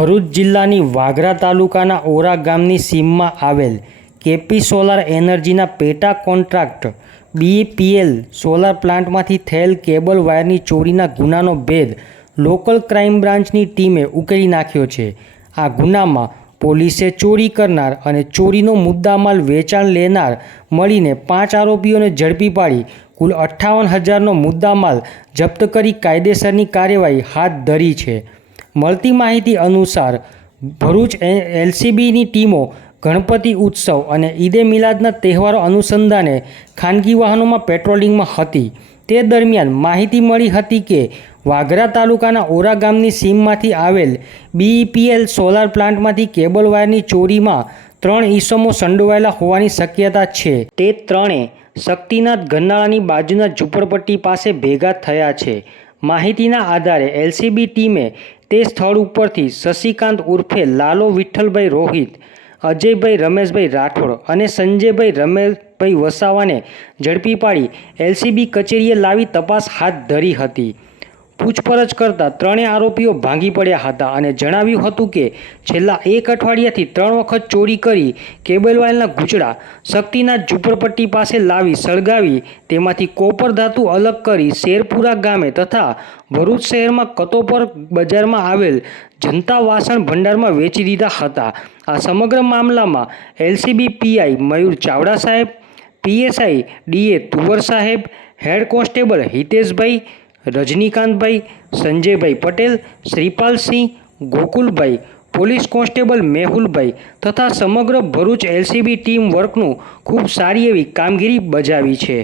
ભરૂચ જિલ્લાની વાગરા તાલુકાના ઓરા ગામની સીમમાં આવેલ કેપી સોલાર એનર્જીના પેટા કોન્ટ્રાક્ટ બીપીએલ સોલાર પ્લાન્ટમાંથી થયેલ કેબલ વાયરની ચોરીના ગુનાનો ભેદ લોકલ ક્રાઇમ બ્રાન્ચની ટીમે ઉકેલી નાખ્યો છે। આ ગુનામાં પોલીસે ચોરી કરનાર અને ચોરીનો મુદ્દામાલ વેચાણ લેનાર મળીને 5 આરોપીઓને ઝડપી પાડી કુલ 58,000નો મુદ્દામાલ જપ્ત કરી કાયદેસરની કાર્યવાહી હાથ ધરી છે। મળતી માહિતી અનુસાર ભરૂચ એલસીબીની ટીમો ગણપતિ ઉત્સવ અને ઈદે મિલાદના તહેવારો અનુસંધાને ખાનગી વાહનોમાં પેટ્રોલિંગમાં હતી। તે દરમિયાન માહિતી મળી હતી કે વાગરા તાલુકાના ઓરા ગામની સીમમાંથી આવેલ બીપીએલ સોલાર પ્લાન્ટમાંથી કેબલ વાયરની ચોરીમાં 3 ઈસમો સંડોવાયેલા હોવાની શક્યતા છે। તે ત્રણે શક્તિનાથ ગરનાળાની બાજુના ઝૂંપડપટ્ટી પાસે ભેગા થયા છે। માહિતીના આધારે એલસીબી ટીમે તે સ્થળ ઉપરથી શશિકાંત ઉર્ફે લાલો વિઠ્ઠલભાઈ રોહિત, અજયભાઈ રમેશભાઈ રાઠોડ અને સંજયભાઈ રમેશભાઈ વસાવાને ઝડપી પાડી એલસીબી કચેરીએ લાવી તપાસ હાથ ધરી હતી। પૂછપરછ કરતા ત્રણેય આરોપીઓ ભાંગી પડ્યા હતા અને જણાવ્યું હતું કે છેલ્લા 1 અઠવાડિયાથી 3 વખત ચોરી કરી કેબલ વાયરના ગૂંચળા શક્તિનાથ ઝૂંપડપટ્ટી પાસે લાવી સળગાવી તેમાંથી કોપર ધાતુ અલગ કરી શેરપુરા ગામે તથા ભરૂચ શહેરમાં કતોપર બજારમાં આવેલ જનતા વાસણ ભંડારમાં વેચી દીધા હતા। આ સમગ્ર મામલામાં એલસીબી પીઆઈ મયુર ચાવડા સાહેબ, પીએસઆઈ ડીએ તુવર સાહેબ, હેડ કોન્સ્ટેબલ હિતેશભાઈ, રજનીકાંતભાઈ, સંજયભાઈ પટેલ, શ્રીપાલસિંહ, ગોકુલભાઈ, પોલીસ કોન્સ્ટેબલ મેહુલભાઈ તથા સમગ્ર ભરૂચ એલસીબી ટીમ વર્કનું ખૂબ સારી એવી કામગીરી બજાવી છે।